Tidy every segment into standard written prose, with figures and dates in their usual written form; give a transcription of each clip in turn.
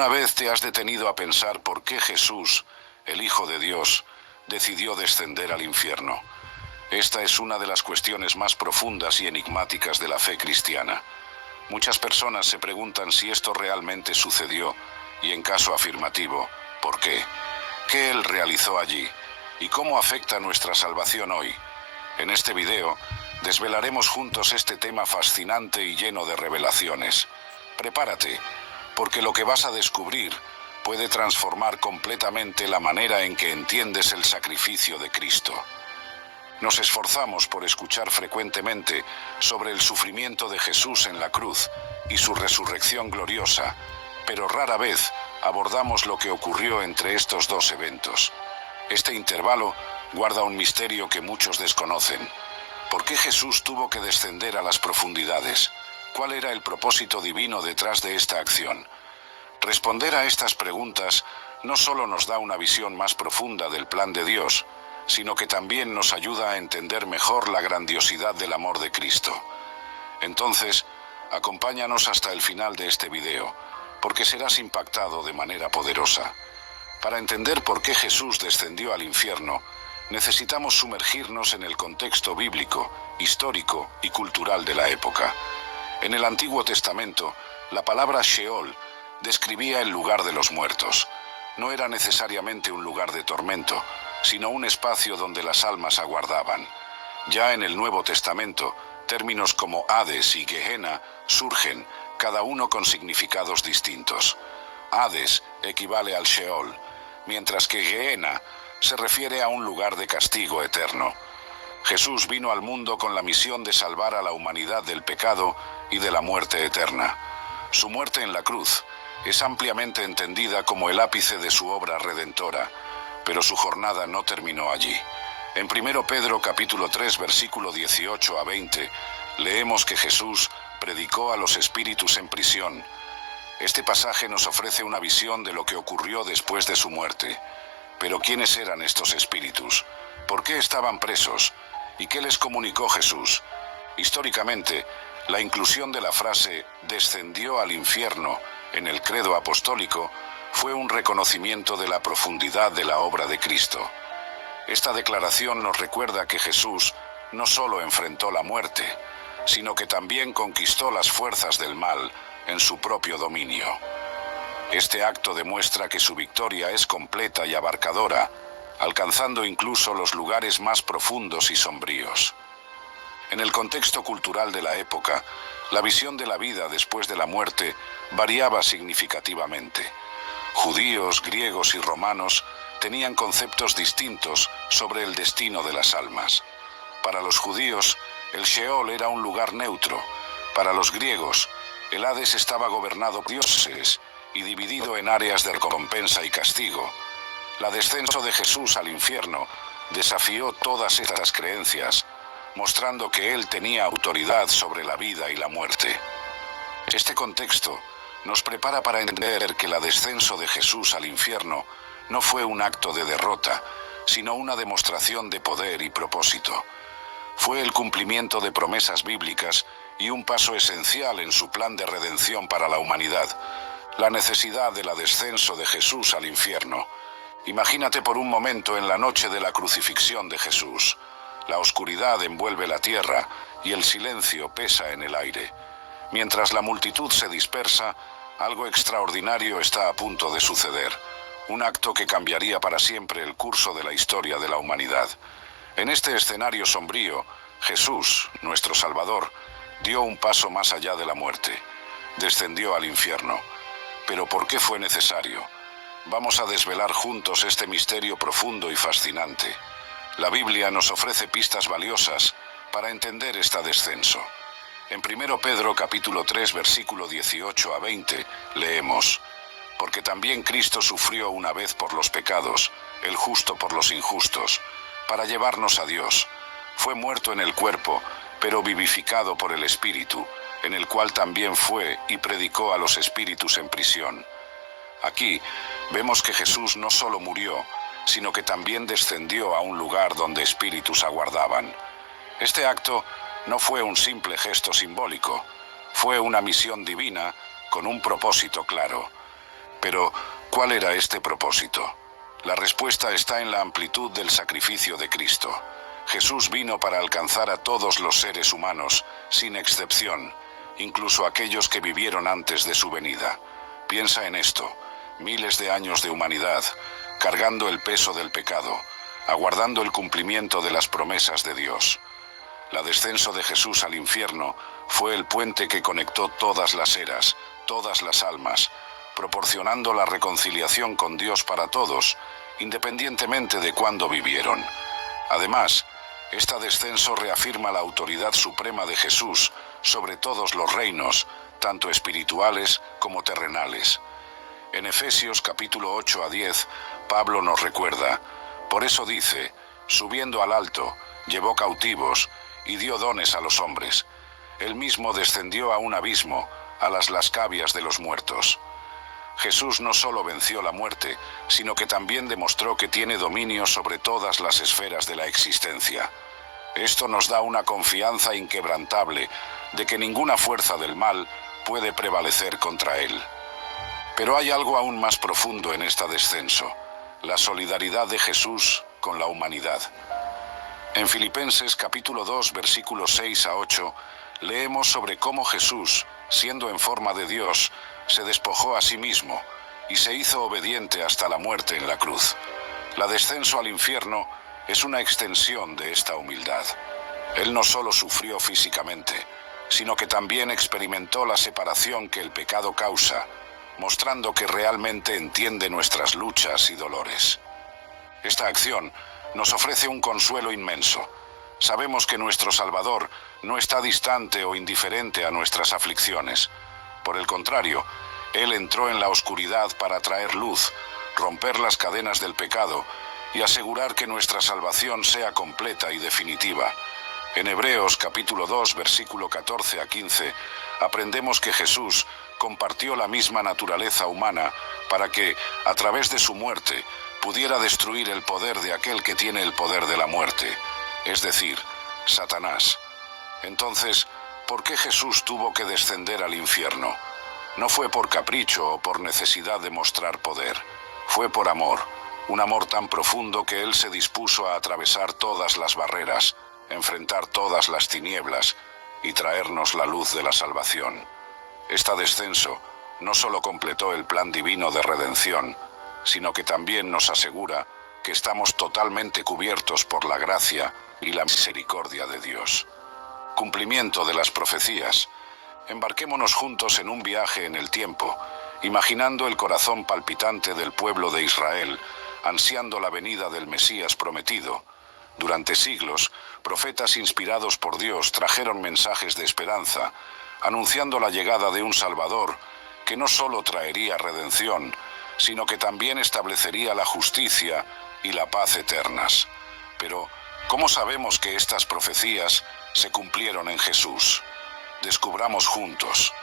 ¿Una vez te has detenido a pensar por qué Jesús, el Hijo de Dios, decidió descender al infierno? Esta es una de las cuestiones más profundas y enigmáticas de la fe cristiana. Muchas personas se preguntan si esto realmente sucedió y, en caso afirmativo, ¿por qué? ¿Qué Él realizó allí? ¿Y cómo afecta nuestra salvación hoy? En este video, desvelaremos juntos este tema fascinante y lleno de revelaciones. Prepárate, porque lo que vas a descubrir puede transformar completamente la manera en que entiendes el sacrificio de Cristo. Nos esforzamos por escuchar frecuentemente sobre el sufrimiento de Jesús en la cruz y su resurrección gloriosa, pero rara vez abordamos lo que ocurrió entre estos dos eventos. Este intervalo guarda un misterio que muchos desconocen. ¿Por qué Jesús tuvo que descender a las profundidades? ¿Cuál era el propósito divino detrás de esta acción? Responder a estas preguntas no solo nos da una visión más profunda del plan de Dios, sino que también nos ayuda a entender mejor la grandiosidad del amor de Cristo. Entonces, acompáñanos hasta el final de este video, porque serás impactado de manera poderosa. Para entender por qué Jesús descendió al infierno, necesitamos sumergirnos en el contexto bíblico, histórico y cultural de la época. En el Antiguo Testamento, la palabra Sheol describía el lugar de los muertos. No era necesariamente un lugar de tormento, sino un espacio donde las almas aguardaban. Ya en el Nuevo Testamento, términos como Hades y Gehenna surgen, cada uno con significados distintos. Hades equivale al Sheol, mientras que Gehenna se refiere a un lugar de castigo eterno. Jesús vino al mundo con la misión de salvar a la humanidad del pecado y de la muerte eterna. Su muerte en la cruz es ampliamente entendida como el ápice de su obra redentora, pero su jornada no terminó allí. En 1 Pedro capítulo 3, versículo 18 a 20, leemos que Jesús predicó a los espíritus en prisión. Este pasaje nos ofrece una visión de lo que ocurrió después de su muerte. Pero ¿quiénes eran estos espíritus? ¿Por qué estaban presos? ¿Y qué les comunicó Jesús? Históricamente, la inclusión de la frase «descendió al infierno» en el credo apostólico fue un reconocimiento de la profundidad de la obra de Cristo. Esta declaración nos recuerda que Jesús no solo enfrentó la muerte, sino que también conquistó las fuerzas del mal en su propio dominio. Este acto demuestra que su victoria es completa y abarcadora, alcanzando incluso los lugares más profundos y sombríos. En el contexto cultural de la época, la visión de la vida después de la muerte variaba significativamente. Judíos, griegos y romanos tenían conceptos distintos sobre el destino de las almas. Para los judíos, el Sheol era un lugar neutro. Para los griegos, el Hades estaba gobernado por dioses y dividido en áreas de recompensa y castigo. La descenso de Jesús al infierno desafió todas estas creencias, mostrando que Él tenía autoridad sobre la vida y la muerte. Este contexto nos prepara para entender que el descenso de Jesús al infierno no fue un acto de derrota, sino una demostración de poder y propósito. Fue el cumplimiento de promesas bíblicas y un paso esencial en su plan de redención para la humanidad. La necesidad del descenso de Jesús al infierno. Imagínate por un momento en la noche de la crucifixión de Jesús. La oscuridad envuelve la tierra y el silencio pesa en el aire. Mientras la multitud se dispersa, algo extraordinario está a punto de suceder. Un acto que cambiaría para siempre el curso de la historia de la humanidad. En este escenario sombrío, Jesús, nuestro Salvador, dio un paso más allá de la muerte. Descendió al infierno. ¿Pero por qué fue necesario? Vamos a desvelar juntos este misterio profundo y fascinante. La Biblia nos ofrece pistas valiosas para entender este descenso. En 1 Pedro capítulo 3, versículo 18 a 20, leemos: «Porque también Cristo sufrió una vez por los pecados, el justo por los injustos, para llevarnos a Dios. Fue muerto en el cuerpo, pero vivificado por el Espíritu, en el cual también fue y predicó a los espíritus en prisión». Aquí vemos que Jesús no solo murió, sino que también descendió a un lugar donde espíritus aguardaban. Este acto no fue un simple gesto simbólico, fue una misión divina con un propósito claro. Pero, ¿cuál era este propósito? La respuesta está en la amplitud del sacrificio de Cristo. Jesús vino para alcanzar a todos los seres humanos, sin excepción, incluso aquellos que vivieron antes de su venida. Piensa en esto: miles de años de humanidad, cargando el peso del pecado, aguardando el cumplimiento de las promesas de Dios. El descenso de Jesús al infierno fue el puente que conectó todas las eras, todas las almas, proporcionando la reconciliación con Dios para todos, independientemente de cuándo vivieron. Además, este descenso reafirma la autoridad suprema de Jesús sobre todos los reinos, tanto espirituales como terrenales. En Efesios capítulo 8 a 10, Pablo nos recuerda: por eso dice, subiendo al alto, llevó cautivos y dio dones a los hombres. Él mismo descendió a un abismo, a las cavias de los muertos. Jesús no solo venció la muerte, sino que también demostró que tiene dominio sobre todas las esferas de la existencia. Esto nos da una confianza inquebrantable de que ninguna fuerza del mal puede prevalecer contra él. Pero hay algo aún más profundo en este descenso: la solidaridad de Jesús con la humanidad. En Filipenses capítulo 2, versículos 6 a 8, leemos sobre cómo Jesús, siendo en forma de Dios, se despojó a sí mismo y se hizo obediente hasta la muerte en la cruz. El descenso al infierno es una extensión de esta humildad. Él no solo sufrió físicamente, sino que también experimentó la separación que el pecado causa, mostrando que realmente entiende nuestras luchas y dolores. Esta acción nos ofrece un consuelo inmenso. Sabemos que nuestro Salvador no está distante o indiferente a nuestras aflicciones. Por el contrario, Él entró en la oscuridad para traer luz, romper las cadenas del pecado y asegurar que nuestra salvación sea completa y definitiva. En Hebreos capítulo 2, versículo 14 a 15, aprendemos que Jesús compartió la misma naturaleza humana para que, a través de su muerte, pudiera destruir el poder de aquel que tiene el poder de la muerte, es decir, Satanás. Entonces, ¿por qué Jesús tuvo que descender al infierno? No fue por capricho o por necesidad de mostrar poder. Fue por amor, un amor tan profundo que Él se dispuso a atravesar todas las barreras, enfrentar todas las tinieblas y traernos la luz de la salvación. Este descenso no solo completó el plan divino de redención, sino que también nos asegura que estamos totalmente cubiertos por la gracia y la misericordia de Dios. Cumplimiento de las profecías. Embarquémonos juntos en un viaje en el tiempo, imaginando el corazón palpitante del pueblo de Israel, ansiando la venida del Mesías prometido. Durante siglos, profetas inspirados por Dios trajeron mensajes de esperanza, anunciando la llegada de un Salvador que no solo traería redención, sino que también establecería la justicia y la paz eternas. Pero, ¿cómo sabemos que estas profecías se cumplieron en Jesús? Descubramos juntos.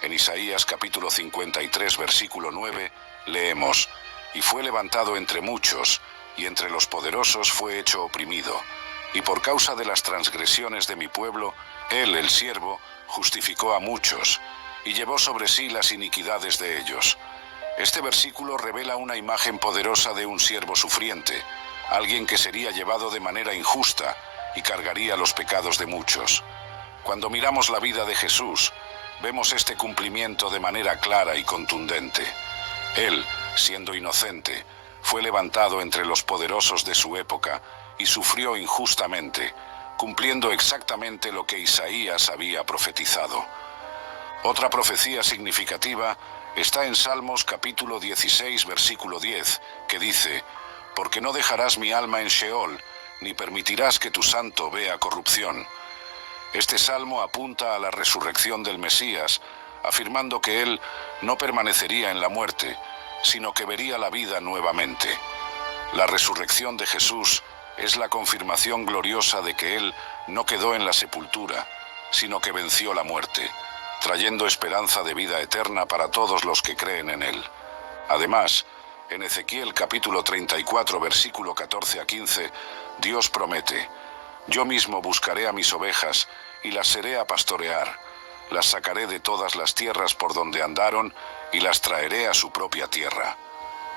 En Isaías capítulo 53, versículo 9, leemos: «Y fue levantado entre muchos, y entre los poderosos fue hecho oprimido. Y por causa de las transgresiones de mi pueblo, él, el siervo, justificó a muchos, y llevó sobre sí las iniquidades de ellos». Este versículo revela una imagen poderosa de un siervo sufriente, alguien que sería llevado de manera injusta y cargaría los pecados de muchos. Cuando miramos la vida de Jesús, vemos este cumplimiento de manera clara y contundente. Él, siendo inocente, fue levantado entre los poderosos de su época y sufrió injustamente, cumpliendo exactamente lo que Isaías había profetizado. Otra profecía significativa está en Salmos capítulo 16, versículo 10, que dice: «Porque no dejarás mi alma en Sheol, ni permitirás que tu santo vea corrupción». Este salmo apunta a la resurrección del Mesías, afirmando que él no permanecería en la muerte, sino que vería la vida nuevamente. La resurrección de Jesús es la confirmación gloriosa de que él no quedó en la sepultura, sino que venció la muerte, trayendo esperanza de vida eterna para todos los que creen en él. Además, en Ezequiel capítulo 34, versículo 14 a 15, Dios promete: «Yo mismo buscaré a mis ovejas y las seré a pastorear. Las sacaré de todas las tierras por donde andaron y las traeré a su propia tierra.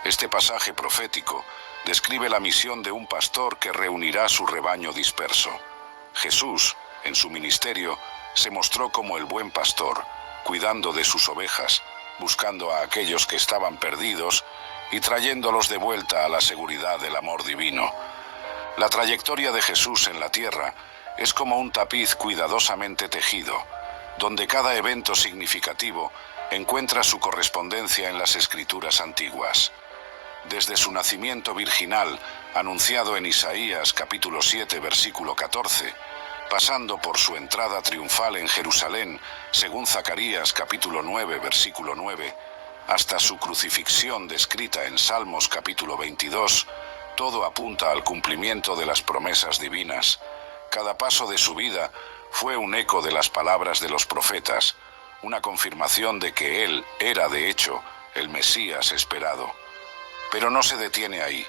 Este pasaje profético describe la misión de un pastor que reunirá su rebaño disperso. Jesús, en su ministerio, se mostró como el buen pastor, cuidando de sus ovejas, buscando a aquellos que estaban perdidos y trayéndolos de vuelta a la seguridad del amor divino. La trayectoria de Jesús en la tierra es como un tapiz cuidadosamente tejido, donde cada evento significativo encuentra su correspondencia en las escrituras antiguas. Desde su nacimiento virginal, anunciado en Isaías capítulo 7, versículo 14, pasando por su entrada triunfal en Jerusalén, según Zacarías capítulo 9, versículo 9, hasta su crucifixión descrita en Salmos capítulo 22, todo apunta al cumplimiento de las promesas divinas. Cada paso de su vida fue un eco de las palabras de los profetas, una confirmación de que él era, de hecho, el Mesías esperado. Pero no se detiene ahí.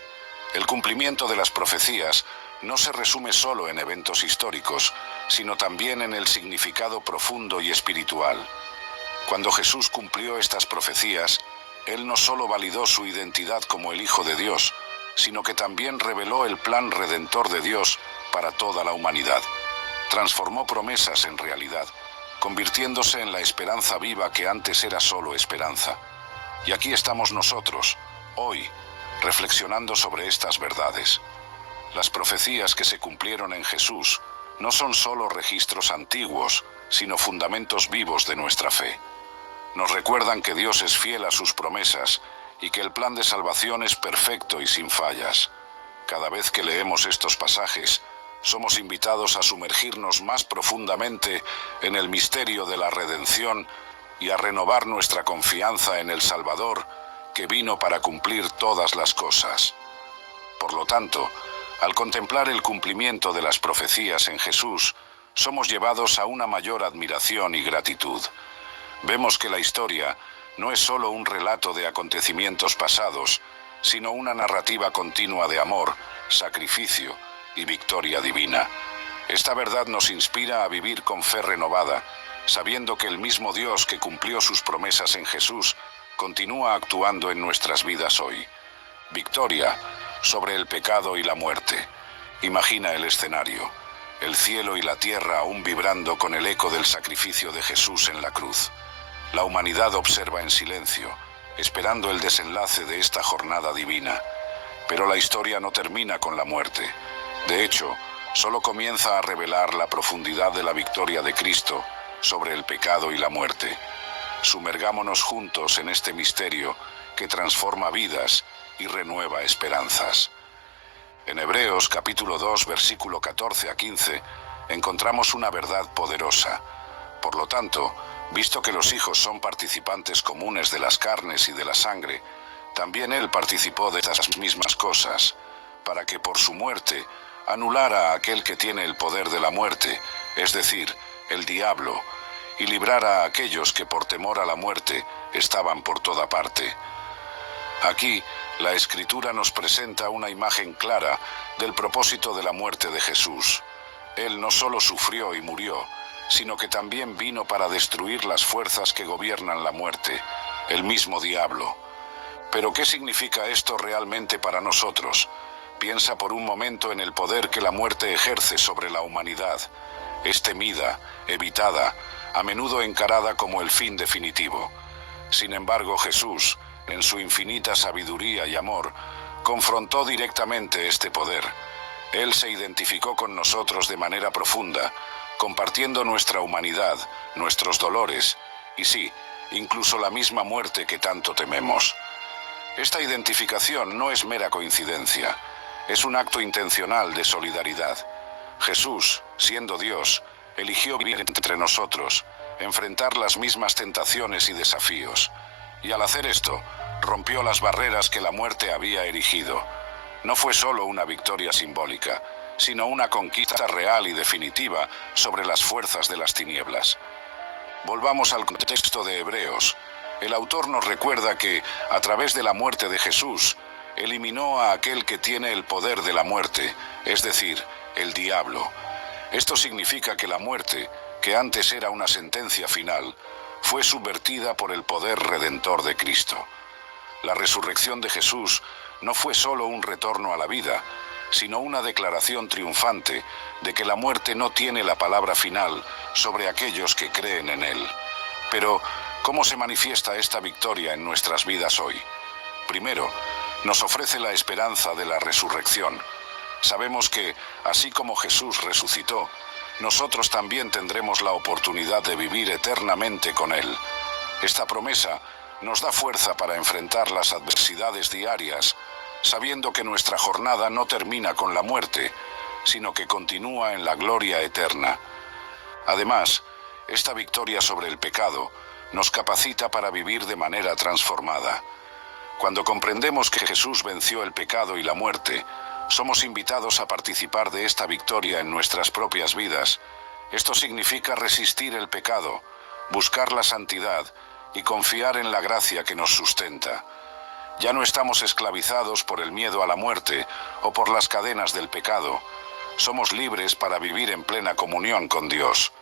El cumplimiento de las profecías no se resume solo en eventos históricos, sino también en el significado profundo y espiritual. Cuando Jesús cumplió estas profecías, Él no solo validó su identidad como el Hijo de Dios, sino que también reveló el plan redentor de Dios para toda la humanidad. Transformó promesas en realidad, convirtiéndose en la esperanza viva que antes era solo esperanza. Y aquí estamos nosotros, hoy, reflexionando sobre estas verdades. Las profecías que se cumplieron en Jesús no son solo registros antiguos, sino fundamentos vivos de nuestra fe. Nos recuerdan que Dios es fiel a sus promesas y que el plan de salvación es perfecto y sin fallas. Cada vez que leemos estos pasajes, somos invitados a sumergirnos más profundamente en el misterio de la redención y a renovar nuestra confianza en el Salvador, que vino para cumplir todas las cosas. Por lo tanto, al contemplar el cumplimiento de las profecías en Jesús, somos llevados a una mayor admiración y gratitud. Vemos que la historia no es solo un relato de acontecimientos pasados, sino una narrativa continua de amor, sacrificio y victoria divina. Esta verdad nos inspira a vivir con fe renovada, sabiendo que el mismo Dios que cumplió sus promesas en Jesús continúa actuando en nuestras vidas hoy. Victoria sobre el pecado y la muerte. Imagina el escenario, el cielo y la tierra aún vibrando con el eco del sacrificio de Jesús en la cruz. La humanidad observa en silencio, esperando el desenlace de esta jornada divina. Pero la historia no termina con la muerte. De hecho, solo comienza a revelar la profundidad de la victoria de Cristo sobre el pecado y la muerte. Sumergámonos juntos en este misterio que transforma vidas y renueva esperanzas. En Hebreos capítulo 2, versículo 14 a 15, encontramos una verdad poderosa. Por lo tanto, visto que los hijos son participantes comunes de las carnes y de la sangre, también Él participó de estas mismas cosas, para que por su muerte anulara a aquel que tiene el poder de la muerte, es decir, el diablo, y librara a aquellos que por temor a la muerte estaban por toda parte. Aquí, la Escritura nos presenta una imagen clara del propósito de la muerte de Jesús. Él no solo sufrió y murió, sino que también vino para destruir las fuerzas que gobiernan la muerte, el mismo diablo. Pero ¿qué significa esto realmente para nosotros? Piensa por un momento en el poder que la muerte ejerce sobre la humanidad. Es temida, evitada, a menudo encarada como el fin definitivo. Sin embargo, Jesús, en su infinita sabiduría y amor, confrontó directamente este poder. Él se identificó con nosotros de manera profunda, compartiendo nuestra humanidad, nuestros dolores y sí, incluso la misma muerte que tanto tememos. Esta identificación no es mera coincidencia, es un acto intencional de solidaridad. Jesús, siendo Dios, eligió vivir entre nosotros, enfrentar las mismas tentaciones y desafíos. Y al hacer esto, rompió las barreras que la muerte había erigido. No fue solo una victoria simbólica, sino una conquista real y definitiva sobre las fuerzas de las tinieblas. Volvamos al contexto de Hebreos. El autor nos recuerda que, a través de la muerte de Jesús, eliminó a aquel que tiene el poder de la muerte, es decir, el diablo. Esto significa que la muerte, que antes era una sentencia final, fue subvertida por el poder redentor de Cristo. La resurrección de Jesús no fue solo un retorno a la vida, sino una declaración triunfante de que la muerte no tiene la palabra final sobre aquellos que creen en Él. Pero, ¿cómo se manifiesta esta victoria en nuestras vidas hoy? Primero, nos ofrece la esperanza de la resurrección. Sabemos que, así como Jesús resucitó, nosotros también tendremos la oportunidad de vivir eternamente con Él. Esta promesa nos da fuerza para enfrentar las adversidades diarias, sabiendo que nuestra jornada no termina con la muerte, sino que continúa en la gloria eterna. Además, esta victoria sobre el pecado nos capacita para vivir de manera transformada. Cuando comprendemos que Jesús venció el pecado y la muerte, somos invitados a participar de esta victoria en nuestras propias vidas. Esto significa resistir el pecado, buscar la santidad y confiar en la gracia que nos sustenta. Ya no estamos esclavizados por el miedo a la muerte o por las cadenas del pecado. Somos libres para vivir en plena comunión con Dios.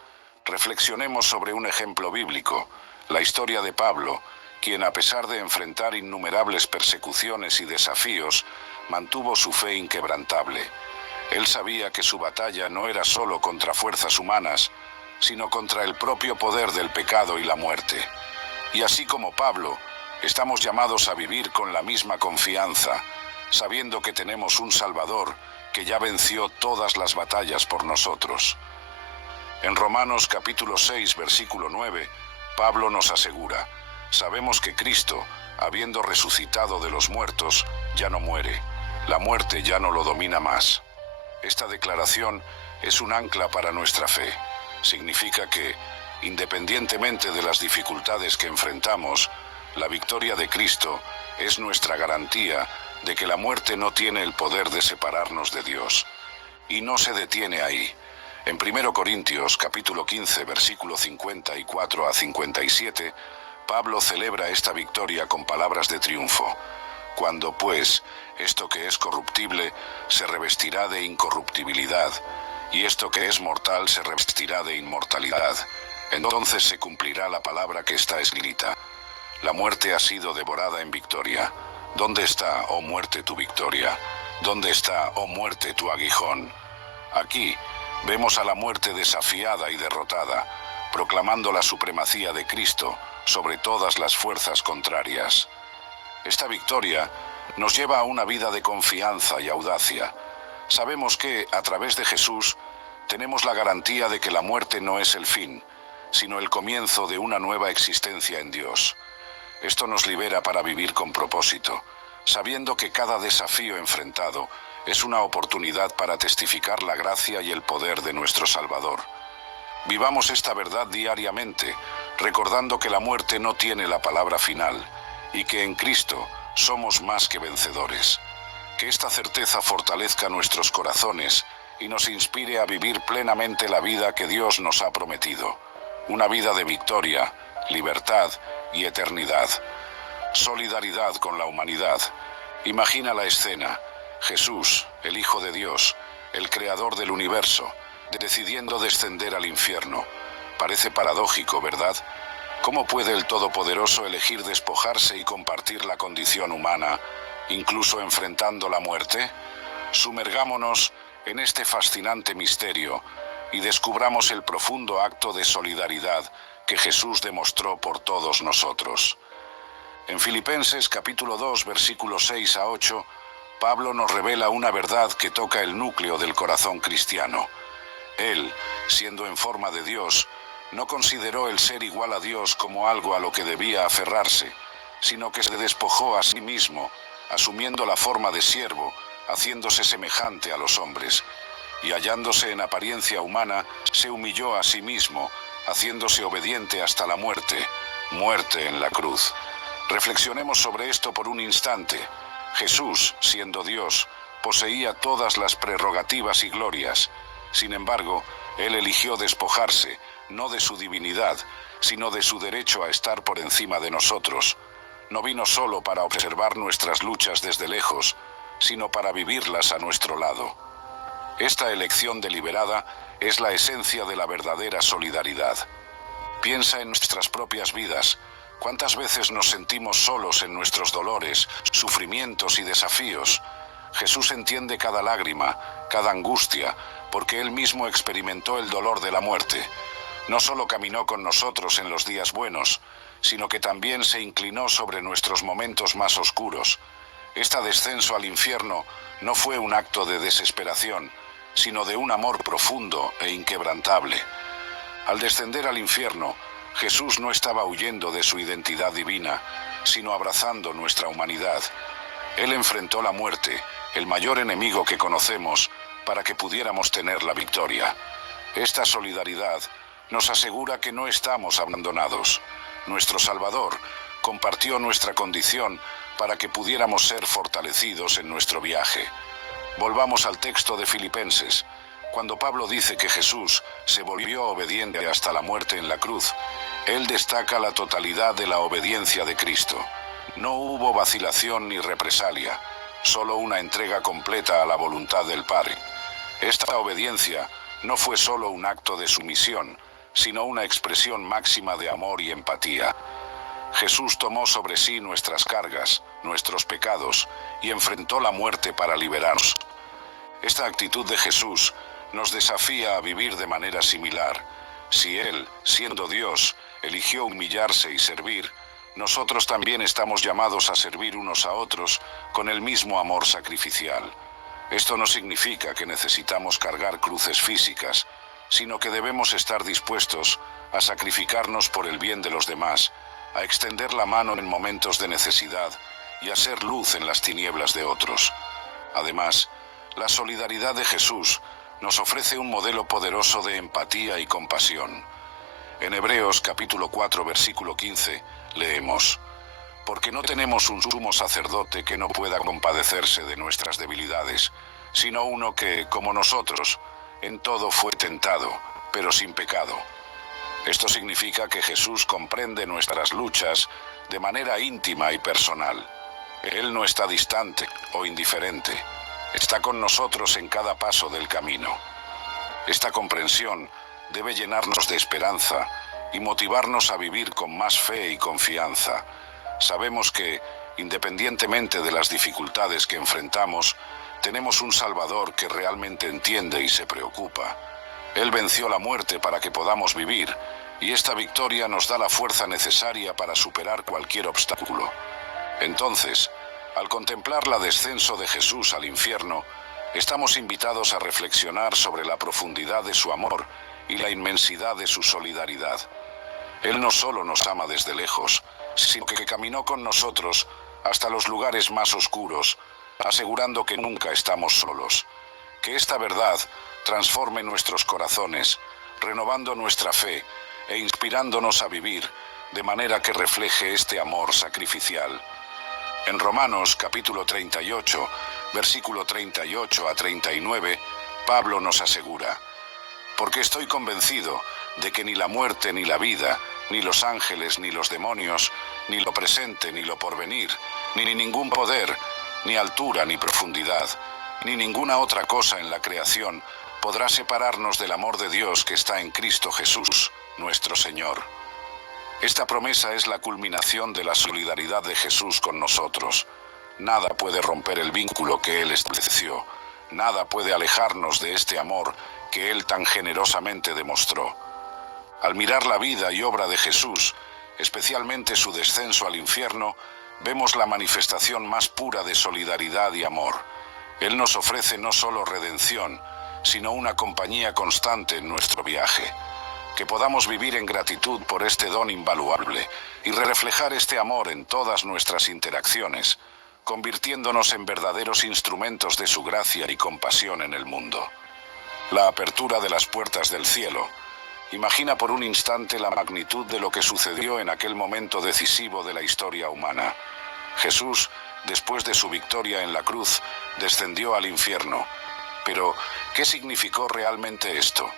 Reflexionemos sobre un ejemplo bíblico, la historia de Pablo, quien a pesar de enfrentar innumerables persecuciones y desafíos, mantuvo su fe inquebrantable. Él sabía que su batalla no era solo contra fuerzas humanas, sino contra el propio poder del pecado y la muerte. Y así como Pablo, estamos llamados a vivir con la misma confianza, sabiendo que tenemos un Salvador que ya venció todas las batallas por nosotros. En Romanos capítulo 6, versículo 9, Pablo nos asegura: sabemos que Cristo, habiendo resucitado de los muertos, ya no muere. La muerte ya no lo domina más. Esta declaración es un ancla para nuestra fe. Significa que, independientemente de las dificultades que enfrentamos, la victoria de Cristo es nuestra garantía de que la muerte no tiene el poder de separarnos de Dios. Y no se detiene ahí. En 1 Corintios capítulo 15, versículo 54 a 57, Pablo celebra esta victoria con palabras de triunfo. Cuando, pues, esto que es corruptible se revestirá de incorruptibilidad, y esto que es mortal se revestirá de inmortalidad, entonces se cumplirá la palabra que está escrita: la muerte ha sido devorada en victoria. ¿Dónde está, oh muerte, tu victoria? ¿Dónde está, oh muerte, tu aguijón? Aquí vemos a la muerte desafiada y derrotada, proclamando la supremacía de Cristo sobre todas las fuerzas contrarias. Esta victoria nos lleva a una vida de confianza y audacia. Sabemos que, a través de Jesús, tenemos la garantía de que la muerte no es el fin, sino el comienzo de una nueva existencia en Dios. Esto nos libera para vivir con propósito, sabiendo que cada desafío enfrentado es una oportunidad para testificar la gracia y el poder de nuestro Salvador. Vivamos esta verdad diariamente, recordando que la muerte no tiene la palabra final y que en Cristo somos más que vencedores. Que esta certeza fortalezca nuestros corazones y nos inspire a vivir plenamente la vida que Dios nos ha prometido. Una vida de victoria, libertad y eternidad. Solidaridad con la humanidad. Imagina la escena: Jesús, el Hijo de Dios, el Creador del universo, decidiendo descender al infierno. Parece paradójico, ¿verdad? ¿Cómo puede el Todopoderoso elegir despojarse y compartir la condición humana, incluso enfrentando la muerte? Sumergámonos en este fascinante misterio y descubramos el profundo acto de solidaridad que Jesús demostró por todos nosotros. En Filipenses capítulo 2, versículos 6 a 8, Pablo nos revela una verdad que toca el núcleo del corazón cristiano. Él, siendo en forma de Dios, no consideró el ser igual a Dios como algo a lo que debía aferrarse, sino que se despojó a sí mismo, asumiendo la forma de siervo, haciéndose semejante a los hombres, y hallándose en apariencia humana, se humilló a sí mismo, haciéndose obediente hasta la muerte, muerte en la cruz. Reflexionemos sobre esto por un instante. Jesús, siendo Dios, poseía todas las prerrogativas y glorias. Sin embargo, Él eligió despojarse, no de su divinidad, sino de su derecho a estar por encima de nosotros. No vino solo para observar nuestras luchas desde lejos, sino para vivirlas a nuestro lado. Esta elección deliberada es la esencia de la verdadera solidaridad. Piensa en nuestras propias vidas. ¿Cuántas veces nos sentimos solos en nuestros dolores, sufrimientos y desafíos? Jesús entiende cada lágrima, cada angustia, porque Él mismo experimentó el dolor de la muerte. No solo caminó con nosotros en los días buenos, sino que también se inclinó sobre nuestros momentos más oscuros. Este descenso al infierno no fue un acto de desesperación, sino de un amor profundo e inquebrantable. Al descender al infierno, Jesús no estaba huyendo de su identidad divina, sino abrazando nuestra humanidad. Él enfrentó la muerte, el mayor enemigo que conocemos, para que pudiéramos tener la victoria. Esta solidaridad nos asegura que no estamos abandonados. Nuestro Salvador compartió nuestra condición para que pudiéramos ser fortalecidos en nuestro viaje. Volvamos al texto de Filipenses. Cuando Pablo dice que Jesús se volvió obediente hasta la muerte en la cruz, él destaca la totalidad de la obediencia de Cristo. No hubo vacilación ni represalia, solo una entrega completa a la voluntad del Padre. Esta obediencia no fue solo un acto de sumisión, sino una expresión máxima de amor y empatía. Jesús tomó sobre sí nuestras cargas, nuestros pecados, y enfrentó la muerte para liberarnos. Esta actitud de Jesús nos desafía a vivir de manera similar. Si Él, siendo Dios, eligió humillarse y servir, nosotros también estamos llamados a servir unos a otros con el mismo amor sacrificial. Esto no significa que necesitamos cargar cruces físicas, sino que debemos estar dispuestos a sacrificarnos por el bien de los demás, a extender la mano en momentos de necesidad y a ser luz en las tinieblas de otros. Además, la solidaridad de Jesús nos ofrece un modelo poderoso de empatía y compasión. En Hebreos capítulo 4 versículo 15 leemos: porque no tenemos un sumo sacerdote que no pueda compadecerse de nuestras debilidades, sino uno que, como nosotros, en todo fue tentado, pero sin pecado. Esto significa que Jesús comprende nuestras luchas de manera íntima y personal. Él no está distante o indiferente, está con nosotros en cada paso del camino. Esta comprensión debe llenarnos de esperanza y motivarnos a vivir con más fe y confianza. Sabemos que, independientemente de las dificultades que enfrentamos, tenemos un Salvador que realmente entiende y se preocupa. Él venció la muerte para que podamos vivir, y esta victoria nos da la fuerza necesaria para superar cualquier obstáculo. Entonces, al contemplar el descenso de Jesús al infierno, estamos invitados a reflexionar sobre la profundidad de su amor y la inmensidad de su solidaridad. Él no solo nos ama desde lejos, sino que caminó con nosotros hasta los lugares más oscuros, asegurando que nunca estamos solos. Que esta verdad transforme nuestros corazones, renovando nuestra fe e inspirándonos a vivir de manera que refleje este amor sacrificial. En Romanos capítulo 38, versículo 38 a 39, Pablo nos asegura: porque estoy convencido de que ni la muerte ni la vida, ni los ángeles ni los demonios, ni lo presente ni lo porvenir, ni ningún poder, ni altura ni profundidad, ni ninguna otra cosa en la creación podrá separarnos del amor de Dios que está en Cristo Jesús, nuestro Señor. Esta promesa es la culminación de la solidaridad de Jesús con nosotros. Nada puede romper el vínculo que Él estableció. Nada puede alejarnos de este amor que Él tan generosamente demostró. Al mirar la vida y obra de Jesús, especialmente su descenso al infierno, vemos la manifestación más pura de solidaridad y amor. Él nos ofrece no solo redención, sino una compañía constante en nuestro viaje. Que podamos vivir en gratitud por este don invaluable y reflejar este amor en todas nuestras interacciones, convirtiéndonos en verdaderos instrumentos de su gracia y compasión en el mundo. La apertura de las puertas del cielo. Imagina por un instante la magnitud de lo que sucedió en aquel momento decisivo de la historia humana. Jesús, después de su victoria en la cruz, descendió al infierno. Pero, ¿qué significó realmente esto?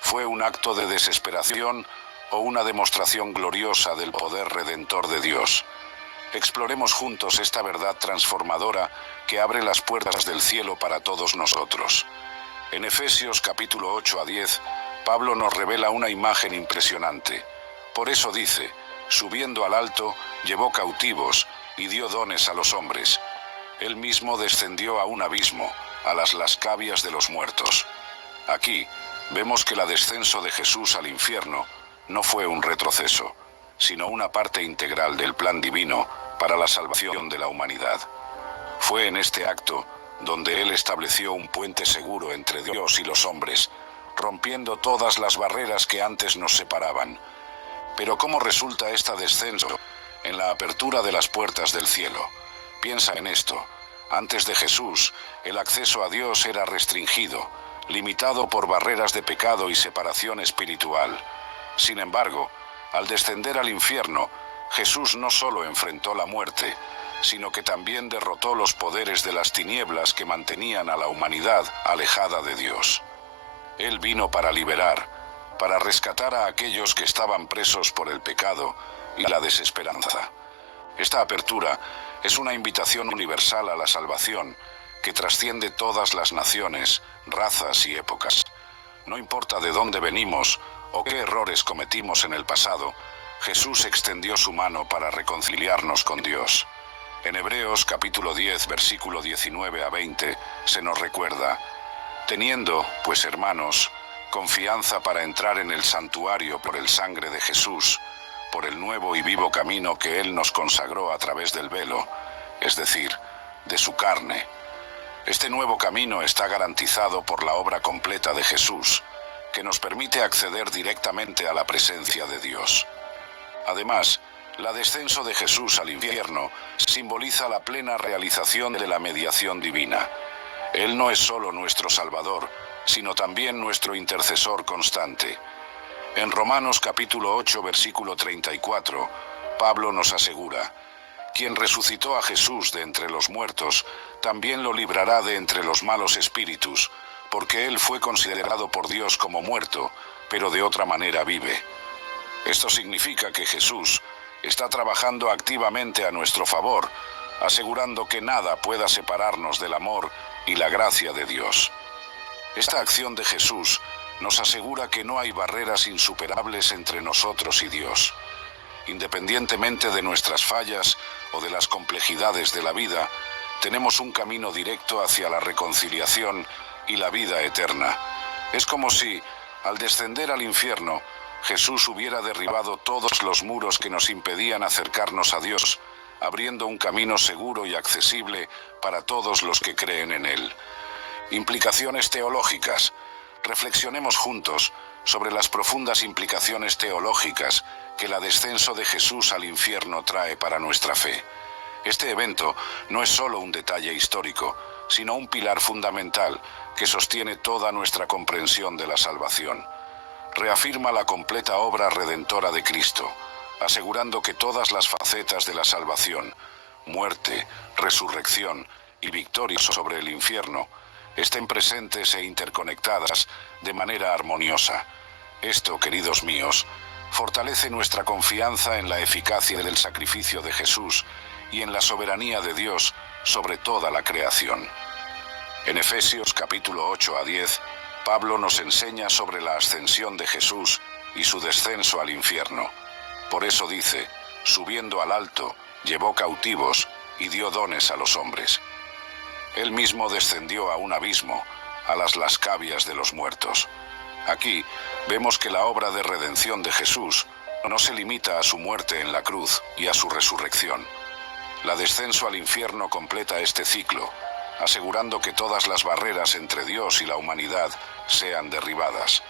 ¿Fue un acto de desesperación o una demostración gloriosa del poder redentor de Dios? Exploremos juntos esta verdad transformadora que abre las puertas del cielo para todos nosotros. En Efesios capítulo 8 a 10, Pablo nos revela una imagen impresionante. Por eso dice, subiendo al alto, llevó cautivos y dio dones a los hombres. Él mismo descendió a un abismo, a las cavias de los muertos. Aquí vemos que el descenso de Jesús al infierno no fue un retroceso, sino una parte integral del plan divino para la salvación de la humanidad. Fue en este acto donde Él estableció un puente seguro entre Dios y los hombres, rompiendo todas las barreras que antes nos separaban. Pero ¿cómo resulta este descenso? En la apertura de las puertas del cielo. Piensa en esto. Antes de Jesús, el acceso a Dios era restringido, limitado por barreras de pecado y separación espiritual. Sin embargo, al descender al infierno, Jesús no solo enfrentó la muerte, sino que también derrotó los poderes de las tinieblas que mantenían a la humanidad alejada de Dios. Él vino para liberar, para rescatar a aquellos que estaban presos por el pecado y la desesperanza. Esta apertura es una invitación universal a la salvación que trasciende todas las naciones, razas y épocas. No importa de dónde venimos o qué errores cometimos en el pasado, Jesús extendió su mano para reconciliarnos con Dios. En Hebreos capítulo 10, versículo 19 a 20, se nos recuerda: teniendo, pues hermanos, confianza para entrar en el santuario por el sangre de Jesús, por el nuevo y vivo camino que Él nos consagró a través del velo, es decir, de su carne. Este nuevo camino está garantizado por la obra completa de Jesús, que nos permite acceder directamente a la presencia de Dios. Además, el descenso de Jesús al infierno simboliza la plena realización de la mediación divina. Él no es solo nuestro Salvador, sino también nuestro intercesor constante. En Romanos capítulo 8, versículo 34, Pablo nos asegura: quien resucitó a Jesús de entre los muertos, también lo librará de entre los malos espíritus, porque Él fue considerado por Dios como muerto, pero de otra manera vive. Esto significa que Jesús está trabajando activamente a nuestro favor, asegurando que nada pueda separarnos del amor y la gracia de Dios. Esta acción de Jesús nos asegura que no hay barreras insuperables entre nosotros y Dios. Independientemente de nuestras fallas o de las complejidades de la vida, tenemos un camino directo hacia la reconciliación y la vida eterna. Es como si, al descender al infierno, Jesús hubiera derribado todos los muros que nos impedían acercarnos a Dios, abriendo un camino seguro y accesible para todos los que creen en Él. Implicaciones teológicas. Reflexionemos juntos sobre las profundas implicaciones teológicas que el descenso de Jesús al infierno trae para nuestra fe. Este evento no es solo un detalle histórico, sino un pilar fundamental que sostiene toda nuestra comprensión de la salvación. Reafirma la completa obra redentora de Cristo, asegurando que todas las facetas de la salvación, muerte, resurrección y victoria sobre el infierno, estén presentes e interconectadas de manera armoniosa. Esto, queridos míos, fortalece nuestra confianza en la eficacia del sacrificio de Jesús y en la soberanía de Dios sobre toda la creación. En Efesios capítulo 8 a 10, Pablo nos enseña sobre la ascensión de Jesús y su descenso al infierno. Por eso dice: subiendo al alto, llevó cautivos y dio dones a los hombres. Él mismo descendió a un abismo, a las cavias de los muertos. Aquí vemos que la obra de redención de Jesús no se limita a su muerte en la cruz y a su resurrección. El descenso al infierno completa este ciclo, asegurando que todas las barreras entre Dios y la humanidad sean derribadas.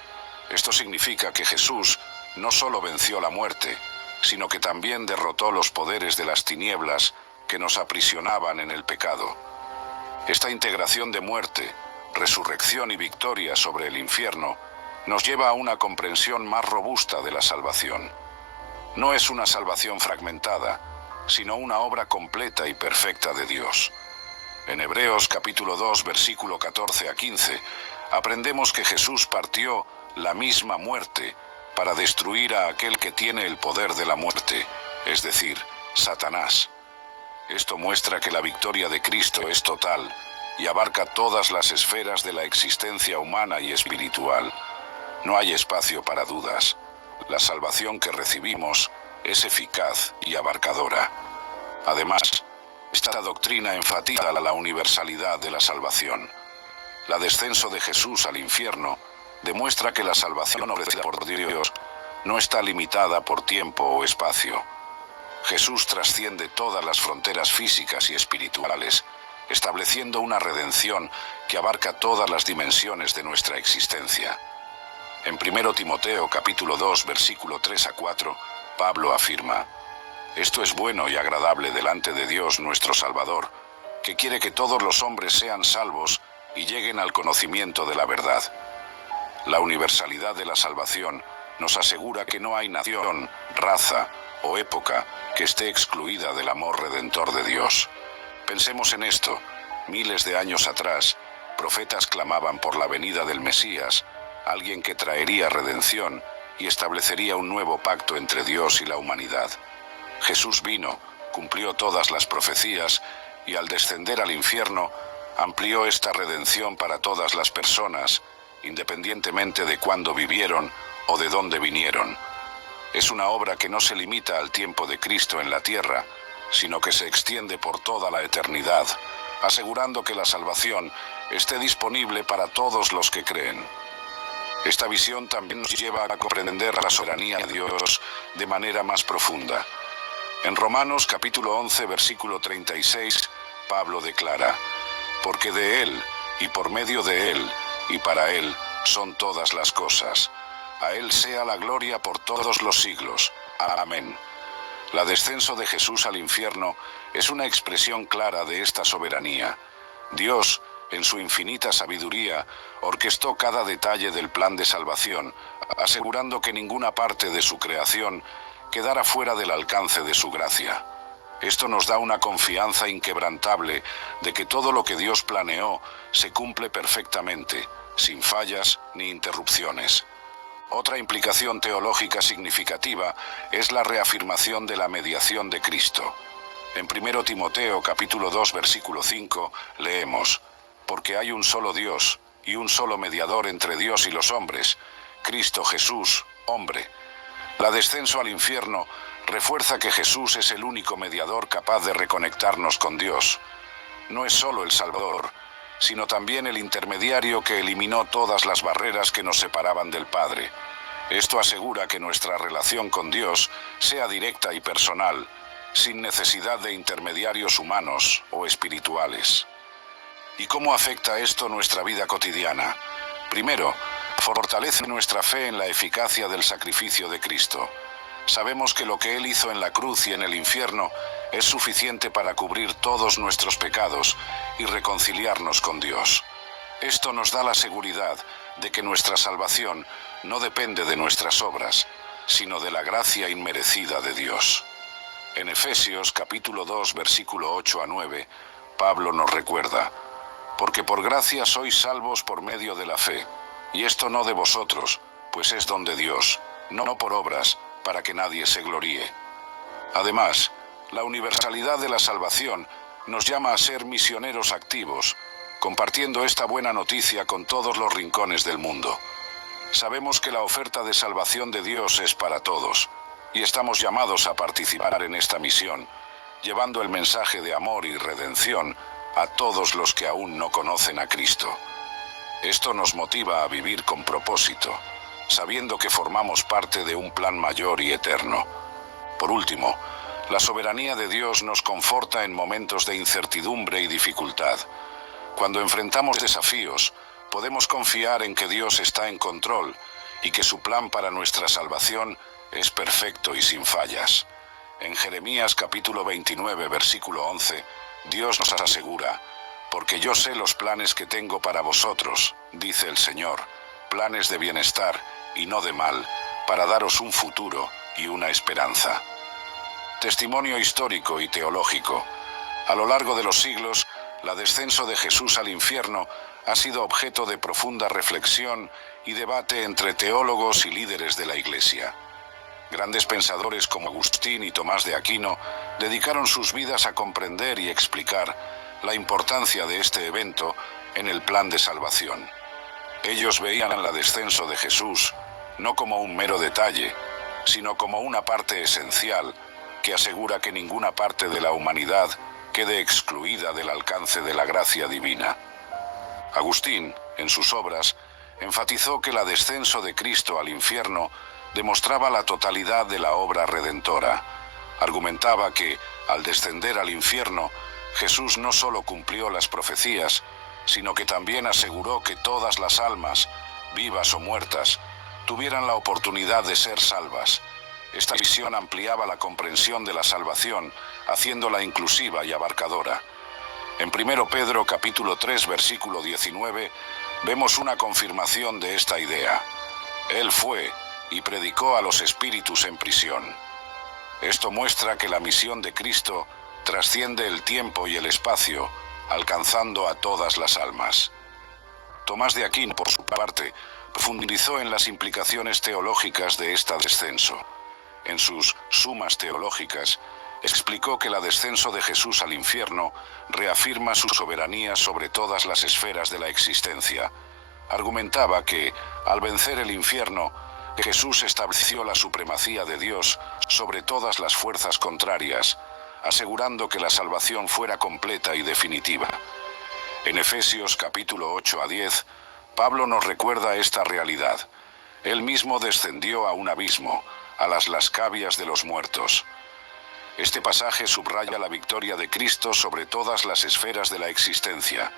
Esto significa que Jesús no solo venció la muerte, sino que también derrotó los poderes de las tinieblas que nos aprisionaban en el pecado. Esta integración de muerte, resurrección y victoria sobre el infierno nos lleva a una comprensión más robusta de la salvación. No es una salvación fragmentada, sino una obra completa y perfecta de Dios. En Hebreos capítulo 2, versículo 14 a 15, aprendemos que Jesús partió la misma muerte para destruir a aquel que tiene el poder de la muerte, es decir, Satanás. Esto muestra que la victoria de Cristo es total y abarca todas las esferas de la existencia humana y espiritual. No hay espacio para dudas. la salvación que recibimos es eficaz y abarcadora. Además, esta doctrina enfatiza la universalidad de la salvación. El descenso de Jesús al infierno demuestra que la salvación ofrecida por Dios no está limitada por tiempo o espacio. Jesús trasciende todas las fronteras físicas y espirituales, estableciendo una redención que abarca todas las dimensiones de nuestra existencia. En 1 Timoteo capítulo 2, versículo 3 a 4, Pablo afirma: «Esto es bueno y agradable delante de Dios nuestro Salvador, que quiere que todos los hombres sean salvos y lleguen al conocimiento de la verdad». La universalidad de la salvación nos asegura que no hay nación, raza o época que esté excluida del amor redentor de Dios. Pensemos en esto. Miles de años atrás, profetas clamaban por la venida del Mesías, alguien que traería redención y establecería un nuevo pacto entre Dios y la humanidad. Jesús vino, cumplió todas las profecías y al descender al infierno, amplió esta redención para todas las personas, independientemente de cuándo vivieron o de dónde vinieron. Es una obra que no se limita al tiempo de Cristo en la tierra, sino que se extiende por toda la eternidad, asegurando que la salvación esté disponible para todos los que creen. Esta visión también nos lleva a comprender la soberanía de Dios de manera más profunda. En Romanos capítulo 11, versículo 36, Pablo declara: «Porque de Él, y por medio de Él, y para Él son todas las cosas. A Él sea la gloria por todos los siglos. Amén». El descenso de Jesús al infierno es una expresión clara de esta soberanía. Dios, en su infinita sabiduría, orquestó cada detalle del plan de salvación, asegurando que ninguna parte de su creación quedara fuera del alcance de su gracia. Esto nos da una confianza inquebrantable de que todo lo que Dios planeó se cumple perfectamente, sin fallas ni interrupciones. Otra implicación teológica significativa es la reafirmación de la mediación de Cristo. En 1 Timoteo capítulo 2, versículo 5, leemos: «Porque hay un solo Dios y un solo mediador entre Dios y los hombres, Cristo Jesús, hombre». El descenso al infierno refuerza que Jesús es el único mediador capaz de reconectarnos con Dios. No es solo el Salvador, sino también el intermediario que eliminó todas las barreras que nos separaban del Padre. Esto asegura que nuestra relación con Dios sea directa y personal, sin necesidad de intermediarios humanos o espirituales. ¿Y cómo afecta esto nuestra vida cotidiana? Primero, fortalece nuestra fe en la eficacia del sacrificio de Cristo. Sabemos que lo que Él hizo en la cruz y en el infierno es suficiente para cubrir todos nuestros pecados y reconciliarnos con Dios. Esto nos da la seguridad de que nuestra salvación no depende de nuestras obras, sino de la gracia inmerecida de Dios. En Efesios capítulo 2, versículo 8 a 9, Pablo nos recuerda: «Porque por gracia sois salvos por medio de la fe, y esto no de vosotros, pues es don de Dios, no por obras, para que nadie se gloríe». Además, la universalidad de la salvación nos llama a ser misioneros activos, compartiendo esta buena noticia con todos los rincones del mundo. Sabemos que la oferta de salvación de Dios es para todos, y estamos llamados a participar en esta misión, llevando el mensaje de amor y redención a todos los que aún no conocen a Cristo. Esto nos motiva a vivir con propósito, sabiendo que formamos parte de un plan mayor y eterno. Por último, la soberanía de Dios nos conforta en momentos de incertidumbre y dificultad. Cuando enfrentamos desafíos, podemos confiar en que Dios está en control y que su plan para nuestra salvación es perfecto y sin fallas. En Jeremías capítulo 29, versículo 11, Dios nos asegura: «Porque yo sé los planes que tengo para vosotros, dice el Señor, planes de bienestar y no de mal, para daros un futuro y una esperanza». Testimonio histórico y teológico. A lo largo de los siglos, el descenso de Jesús al infierno ha sido objeto de profunda reflexión y debate entre teólogos y líderes de la Iglesia. Grandes pensadores como Agustín y Tomás de Aquino dedicaron sus vidas a comprender y explicar la importancia de este evento en el plan de salvación. Ellos veían el descenso de Jesús no como un mero detalle, sino como una parte esencial que asegura que ninguna parte de la humanidad quede excluida del alcance de la gracia divina. Agustín, en sus obras, enfatizó que el descenso de Cristo al infierno demostraba la totalidad de la obra redentora. Argumentaba que, al descender al infierno, Jesús no solo cumplió las profecías, sino que también aseguró que todas las almas, vivas o muertas, tuvieran la oportunidad de ser salvas. Esta visión ampliaba la comprensión de la salvación, haciéndola inclusiva y abarcadora. En 1 Pedro capítulo 3, versículo 19, vemos una confirmación de esta idea. Él fue y predicó a los espíritus en prisión. Esto muestra que la misión de Cristo trasciende el tiempo y el espacio, alcanzando a todas las almas. Tomás de Aquino, por su parte, profundizó en las implicaciones teológicas de este descenso. En sus Sumas Teológicas, explicó que el descenso de Jesús al infierno reafirma su soberanía sobre todas las esferas de la existencia. Argumentaba que, al vencer el infierno, Jesús estableció la supremacía de Dios sobre todas las fuerzas contrarias, asegurando que la salvación fuera completa y definitiva. En Efesios capítulo 8 a 10, Pablo nos recuerda esta realidad. Él mismo descendió a un abismo, a las cavias de los muertos. Este pasaje subraya la victoria de Cristo sobre todas las esferas de la existencia,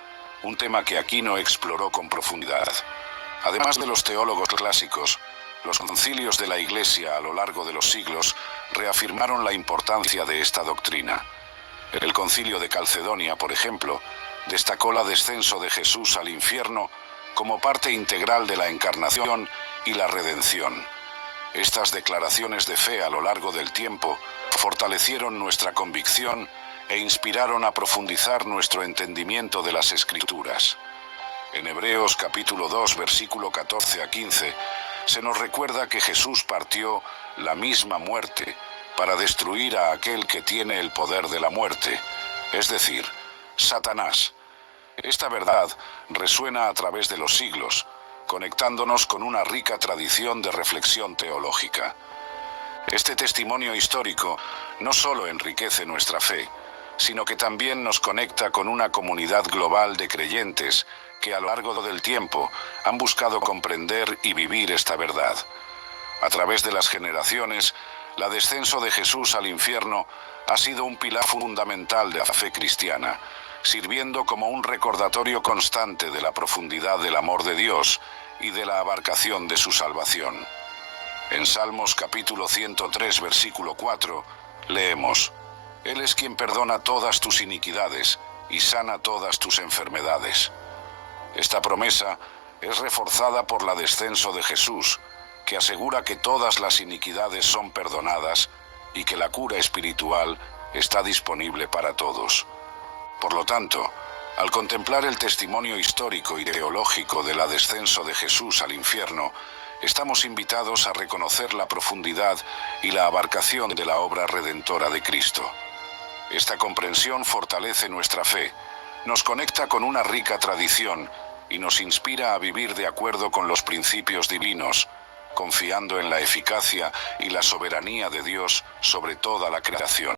un tema que Aquino exploró con profundidad. Además de los teólogos clásicos, los concilios de la Iglesia a lo largo de los siglos reafirmaron la importancia de esta doctrina. El concilio de Calcedonia, por ejemplo, destacó el descenso de Jesús al infierno como parte integral de la encarnación y la redención. Estas declaraciones de fe a lo largo del tiempo fortalecieron nuestra convicción e inspiraron a profundizar nuestro entendimiento de las Escrituras. En Hebreos capítulo 2, versículo 14 a 15, se nos recuerda que Jesús partió la misma muerte para destruir a aquel que tiene el poder de la muerte, es decir, Satanás. Esta verdad resuena a través de los siglos, conectándonos con una rica tradición de reflexión teológica. Este testimonio histórico no solo enriquece nuestra fe, sino que también nos conecta con una comunidad global de creyentes que a lo largo del tiempo han buscado comprender y vivir esta verdad. A través de las generaciones, el descenso de Jesús al infierno ha sido un pilar fundamental de la fe cristiana, sirviendo como un recordatorio constante de la profundidad del amor de Dios y de la abarcación de su salvación. En Salmos capítulo 103, versículo 4, leemos: Él es quien perdona todas tus iniquidades y sana todas tus enfermedades. Esta promesa es reforzada por el descenso de Jesús, que asegura que todas las iniquidades son perdonadas y que la cura espiritual está disponible para todos. Por lo tanto, al contemplar el testimonio histórico y teológico del descenso de Jesús al infierno, estamos invitados a reconocer la profundidad y la abarcación de la obra redentora de Cristo. Esta comprensión fortalece nuestra fe, nos conecta con una rica tradición y nos inspira a vivir de acuerdo con los principios divinos, confiando en la eficacia y la soberanía de Dios sobre toda la creación.